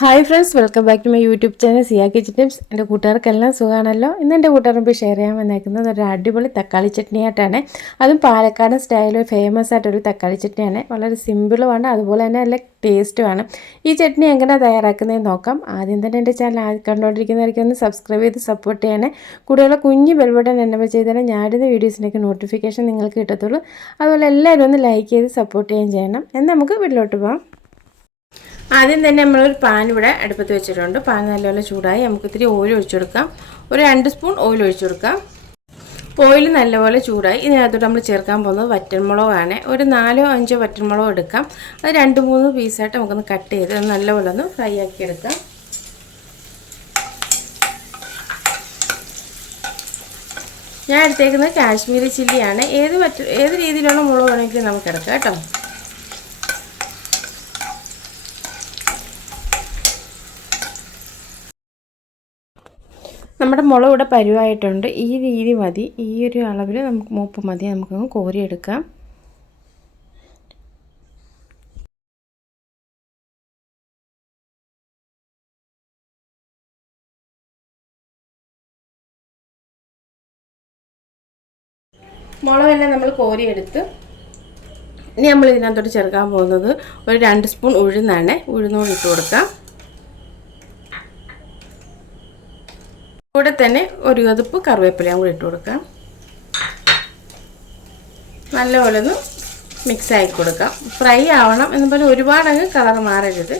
Hi friends welcome back to my YouTube channel Siya kitchen tips. എന്റെ കൂട്ടുകാർക്കെല്ലാം സുഖമാണല്ലോ ഇന്ന് എന്റെ കൂട്ടുകാർക്ക് ഷെയർ ചെയ്യാൻ വന്നേക്കുന്നത് ഒരു അടിപൊളി തക്കാളി ചട്നിയായിട്ടാണ്. അതും പാലക്കാടൻ സ്റ്റൈലിൽ ഫേമസ് ആയിട്ടൊരു തക്കാളി ചട്നിയാണ്. വളരെ സിമ്പിളുമാണ് അതുപോലെ തന്നെ നല്ല ടേസ്റ്റുമാണ് ഈ ചട്നി എങ്ങനെ തയ്യാറാക്കുന്നതെന്ന് നോക്കാം. ആദ്യം തന്നെ എന്റെ ചാനൽ ആദ്യം കണ്ടുകൊണ്ടിരിക്കുന്നവർക്ക് ഒന്ന് സബ്സ്ക്രൈബ് ചെയ്ത് സപ്പോർട്ട് ചെയ്യണേ. കൂടെയുള്ള കുഞ്ഞ് ബെൽബട്ടൺ എന്നെ ചെയ്താൽ ഞാനിടുന്ന വീഡിയോസിനൊക്കെ നോട്ടിഫിക്കേഷൻ നിങ്ങൾക്ക് കിട്ടത്തുള്ളൂ. അതുപോലെ എല്ലാവരും ഒന്ന് ലൈക്ക് ചെയ്ത് സപ്പോർട്ട് ചെയ്യുകയും ചെയ്യണം. എന്നാൽ നമുക്ക് വീട്ടിലോട്ട് പോകാം ആദ്യം തന്നെ നമ്മളൊരു പാൻ ഇവിടെ അടുപ്പത്ത് വെച്ചിട്ടുണ്ട്. പാൻ നല്ലപോലെ ചൂടായി നമുക്ക് ഇത്തിരി ഓയിൽ ഒഴിച്ചു കൊടുക്കാം. ഒരു രണ്ട് സ്പൂൺ ഓയിൽ ഒഴിച്ചു കൊടുക്കാം. ഓയിൽ നല്ലപോലെ ചൂടായി. ഇതിനകത്തോട്ട് നമ്മൾ ചേർക്കാൻ പോകുന്നത് വറ്റൻമുളകാണ് ഒരു നാലോ അഞ്ചോ വറ്റൻമുളക് എടുക്കാം. അത് രണ്ട് മൂന്ന് പീസായിട്ട് നമുക്കൊന്ന് കട്ട് ചെയ്ത് നല്ലപോലെ ഒന്ന് ഫ്രൈ ആക്കി എടുക്കാം. ഞാൻ എടുത്തേക്കുന്നത് കാശ്മീരി ചില്ലിയാണ്. ഏത് പറ്റ ഏത് രീതിയിലുള്ള മുളക് വേണമെങ്കിലും നമുക്ക് എടുക്കാം കേട്ടോ. നമ്മുടെ മുളക് ഇവിടെ പരുവായിട്ടുണ്ട്. ഈ രീതി മതി. ഈ ഒരു അളവിൽ നമുക്ക് മൂപ്പ് മതി. നമുക്ക് കോരിയെടുക്കാം. മുളകെല്ലാം നമ്മൾ കോരിയെടുത്ത് ഇനി നമ്മൾ ഇതിനകത്തോട്ട് ചേർക്കാൻ പോകുന്നത് ഒരു രണ്ട് സ്പൂൺ ഉഴുന്നാണ്. ഉഴുന്നോട് ഇട്ട് കൊടുക്കാം. കൂടെ തന്നെ ഒരു കതുപ്പ് കറിവേപ്പിലയും കൂടി ഇട്ട് കൊടുക്കാം. നല്ലപോലെ ഒന്ന് മിക്സ് ആക്കി കൊടുക്കാം. ഫ്രൈ ആവണം എന്ന് പറഞ്ഞാൽ ഒരുപാട് അങ്ങ് കളർ മാറരുത്.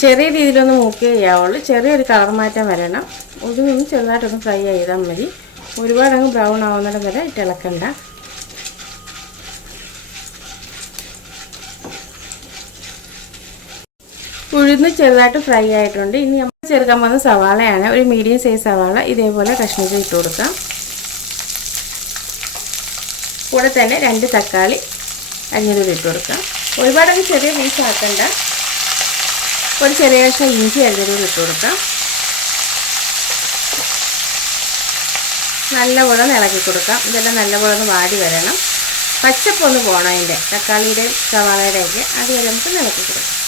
ചെറിയ രീതിയിലൊന്ന് മൂക്ക് ചെയ്യാവുള്ളൂ. ചെറിയൊരു കളർ മാറ്റം വരണം. ഒതുങ്ങി ചെറുതായിട്ടൊന്ന് ഫ്രൈ ചെയ്താൽ മതി. ഒരുപാട് അങ്ങ് ബ്രൗൺ ആവുന്നിടം വരെ ഇട്ടിളക്കണ്ട ഉഴുന്ന് ചെറുതായിട്ട് ഫ്രൈ ആയിട്ടുണ്ട്. ഇനി നമ്മൾ ചേർക്കാൻ പോകുന്ന സവാളയാണ്. ഒരു മീഡിയം സൈസ് സവാള ഇതേപോലെ കഷ്ണിച്ച് ഇട്ട് കൊടുക്കാം. കൂടെ തന്നെ രണ്ട് തക്കാളി അരിഞ്ഞതുകൂടി ഇട്ട് കൊടുക്കാം. ഒരുപാടൊക്കെ ചെറിയ പീസ് ആക്കണ്ട. ഒരു ചെറിയ കഷ്ണം ഇഞ്ചി അരിഞ്ഞതുകൂടി ഇട്ട് കൊടുക്കാം. നല്ലപോലെ ഒന്ന് ഇളക്കി കൊടുക്കാം. ഇതെല്ലാം നല്ലപോലെ ഒന്ന് വാടി വരണം. പച്ചപ്പൊന്ന് പോകണം അതിന്റെ. തക്കാളിയുടെയും സവാളയുടെയൊക്കെ. അത് വരെ നമുക്ക് ഇളക്കി കൊടുക്കാം.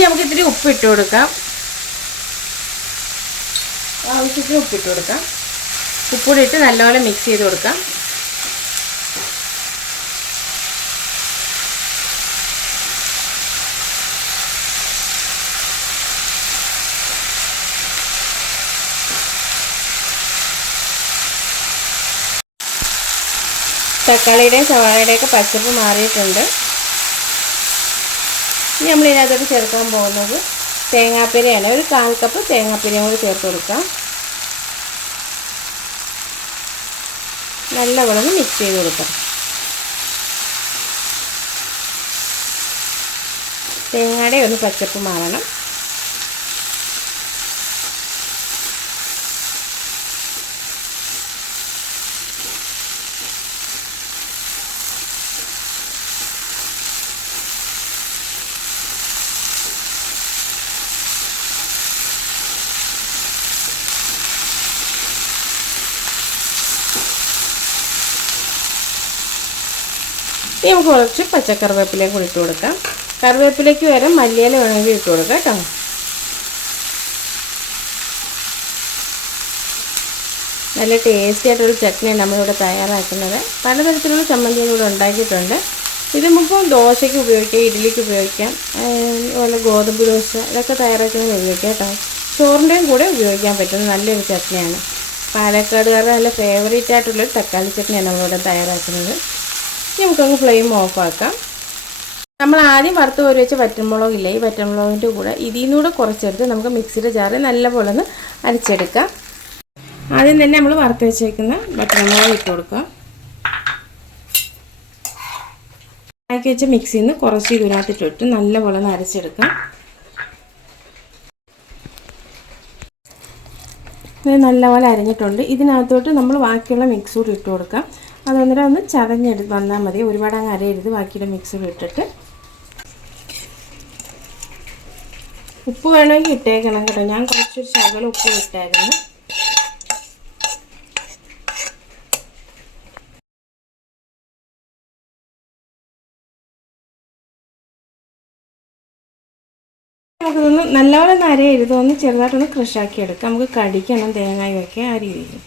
ഇനി നമുക്ക് ഇത്തിരി ഉപ്പ് ഇട്ട് കൊടുക്കാം. ആവശ്യത്തിന് ഉപ്പിട്ട് കൊടുക്കാം. ഉപ്പൂടി ഇട്ട് നല്ലപോലെ മിക്സ് ചെയ്ത് കൊടുക്കാം. തക്കാളിയുടെയും സവാളയുടെയൊക്കെ പച്ചപ്പ് മാറിയിട്ടുണ്ട്. ഇനി നമ്മൾ ഇതിനകത്തോട്ട് ചേർക്കാൻ പോകുന്നത് തേങ്ങാപ്പിരയാണ്. ഒരു കാൽ കപ്പ് തേങ്ങാപ്പിരയും കൂടി ചേർത്ത് കൊടുക്കാം. നല്ലവണ്ണം മിക്സ് ചെയ്ത് കൊടുക്കാം. തേങ്ങയുടെ ഒന്ന് പച്ചപ്പ് മാറണം. ഇനി നമുക്ക് കുറച്ച് പച്ചക്കറിവേപ്പിലയും കൂടി ഇട്ട് കൊടുക്കാം. കറിവേപ്പിലേക്ക് വരെ മല്ലിയില വേണമെങ്കിൽ ഇട്ട് കൊടുക്കാം കേട്ടോ. നല്ല ടേസ്റ്റി ആയിട്ടൊരു ചട്നിയാണ് നമ്മളിവിടെ തയ്യാറാക്കുന്നത്. പലതരത്തിലുള്ള ചമ്മന്തിയും കൂടെ ഉണ്ടാക്കിയിട്ടുണ്ട്. ഇത് നമുക്ക് ദോശയ്ക്ക് ഉപയോഗിക്കാം ഇഡ്ഡലിക്ക് ഉപയോഗിക്കാം അതുപോലെ ഗോതമ്പ് ദോശ ഇതൊക്കെ തയ്യാറാക്കുന്നത് ഉപയോഗിക്കാം കേട്ടോ. ചോറിന്റെയും കൂടെ ഉപയോഗിക്കാൻ പറ്റുന്ന നല്ലൊരു ചട്നിയാണ്. പാലക്കാടുകാരുടെ നല്ല ഫേവറേറ്റ് ആയിട്ടുള്ളൊരു തക്കാളി ചട്നിയാണ് നമ്മളിവിടെ തയ്യാറാക്കുന്നത്. ഇനി നമുക്കങ്ങ് ഫ്ലെയിം ഓഫാക്കാം നമ്മൾ ആദ്യം വറുത്ത് ഒരു വെച്ച വറ്റൻമുളക് ഇല്ലേ ഈ വറ്റൻമുളകിന്റെ കൂടെ ഇതിൽ നിന്നൂടെ കുറച്ചെടുത്ത് നമുക്ക് മിക്സിയുടെ ജാറിൽ നല്ലപോലെ ഒന്ന് അരച്ചെടുക്കാം. ആദ്യം തന്നെ നമ്മൾ വറുത്ത് വെച്ചേക്കുന്ന വറ്റൻമുളക് ഇട്ട് കൊടുക്കാം. ആക്കി വെച്ച മിക്സിയിൽ നിന്ന് കുറച്ച് ഇതിനകത്തിട്ടിട്ട് നല്ലപോലെ ഒന്ന് അരച്ചെടുക്കാം. നല്ലപോലെ അരഞ്ഞിട്ടുണ്ട്. ഇതിനകത്തോട്ട് നമ്മൾ ബാക്കിയുള്ള മിക്സ് കൂടി ഇട്ട് കൊടുക്കാം. അതൊന്നേരം ഒന്ന് ചതഞ്ഞെടുത്ത് വന്നാൽ മതി. ഒരുപാട് അങ്ങ് അരയരുത് ബാക്കിയുടെ മിക്സ് കൂടി ഇട്ടിട്ട്. ഉപ്പ് വേണമെങ്കിൽ ഇട്ടേക്കണം കേട്ടോ. ഞാൻ കുറച്ചൊരു ശകലം ഉപ്പ് ഇട്ടായിരുന്നു. നമുക്കിതൊന്ന് നല്ലപോലെ നരയരുത് ഒന്ന് ചെറുതായിട്ടൊന്ന് ക്രഷാക്കി എടുക്കാം. നമുക്ക് കടിക്കണം തേങ്ങായി ഒക്കെ ആ രീതിയിൽ.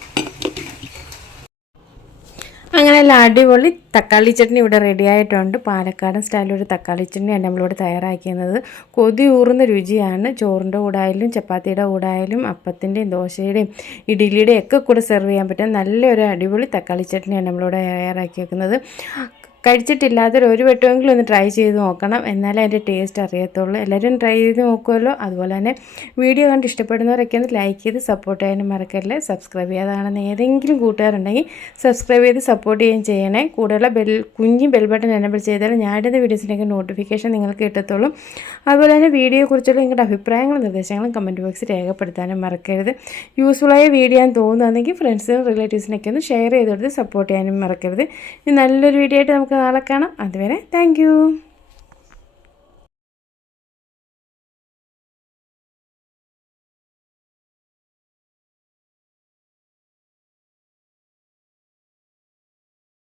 അങ്ങനെ അടിപൊളി തക്കാളി ചട്നി ഇവിടെ റെഡി ആയിട്ടുണ്ട്. പാലക്കാടൻ സ്റ്റൈലിൽ ഒരു തക്കാളി ചട്നിയാണ് നമ്മളിവിടെ തയ്യാറാക്കുന്നത് കൊതി ഊറുന്ന രുചിയാണ്. ചോറിന്റെ കൂടായാലും ചപ്പാത്തിയുടെ കൂടായാലും അപ്പത്തിന്റെയും ദോശയുടെയും ഇഡ്ഡലിയുടെയും ഒക്കെ കൂടെ സെർവ് ചെയ്യാൻ പറ്റുന്ന നല്ലൊരു അടിപൊളി തക്കാളി ചട്നിയാണ് നമ്മളിവിടെ തയ്യാറാക്കി വെക്കുന്നത് കഴിച്ചിട്ടില്ലാത്തൊരു ഒരു വട്ടമെങ്കിലും ഒന്ന് ട്രൈ ചെയ്ത് നോക്കണം. എന്നാലേ അതിന്റെ ടേസ്റ്റ് അറിയത്തുള്ളൂ. എല്ലാവരും ട്രൈ ചെയ്ത് നോക്കുമല്ലോ അതുപോലെ തന്നെ വീഡിയോ കണ്ട് ഇഷ്ടപ്പെടുന്നവരൊക്കെ ഒന്ന് ലൈക്ക് ചെയ്ത് സപ്പോർട്ട് ചെയ്യാനും മറക്കല്ലേ സബ്സ്ക്രൈബ് ചെയ്യാതാണെന്ന് ഏതെങ്കിലും കൂട്ടുകാരുണ്ടെങ്കിൽ സബ്സ്ക്രൈബ് ചെയ്ത് സപ്പോർട്ട് ചെയ്യുകയും ചെയ്യണേ. കൂടെയുള്ള ബെൽ കുഞ്ഞി ബെൽ ബട്ടൺ എനബിൾ ചെയ്താൽ ഞാനിടുന്ന വീഡിയോസിന്റെയൊക്കെ നോട്ടിഫിക്കേഷൻ നിങ്ങൾക്ക് കിട്ടത്തുള്ളൂ. അതുപോലെ തന്നെ വീഡിയോയെക്കുറിച്ചുള്ള നിങ്ങളുടെ അഭിപ്രായങ്ങളും നിർദ്ദേശങ്ങളും കമന്റ് ബോക്സിൽ രേഖപ്പെടുത്താനും മറക്കരുത്. യൂസ്ഫുള്ളായ വീഡിയോ ആണെന്ന് തോന്നുകയാണെങ്കിൽ ഫ്രണ്ട്സിനും റിലേറ്റീവ്സിനൊക്കെ ഒന്ന് ഷെയർ ചെയ്ത് കൊടുത്ത് സപ്പോർട്ട് ചെയ്യാനും മറക്കരുത്. നല്ലൊരു വീഡിയോ ആയിട്ട് നമുക്ക് നാളെ കാണാം. അതുവരെ താങ്ക്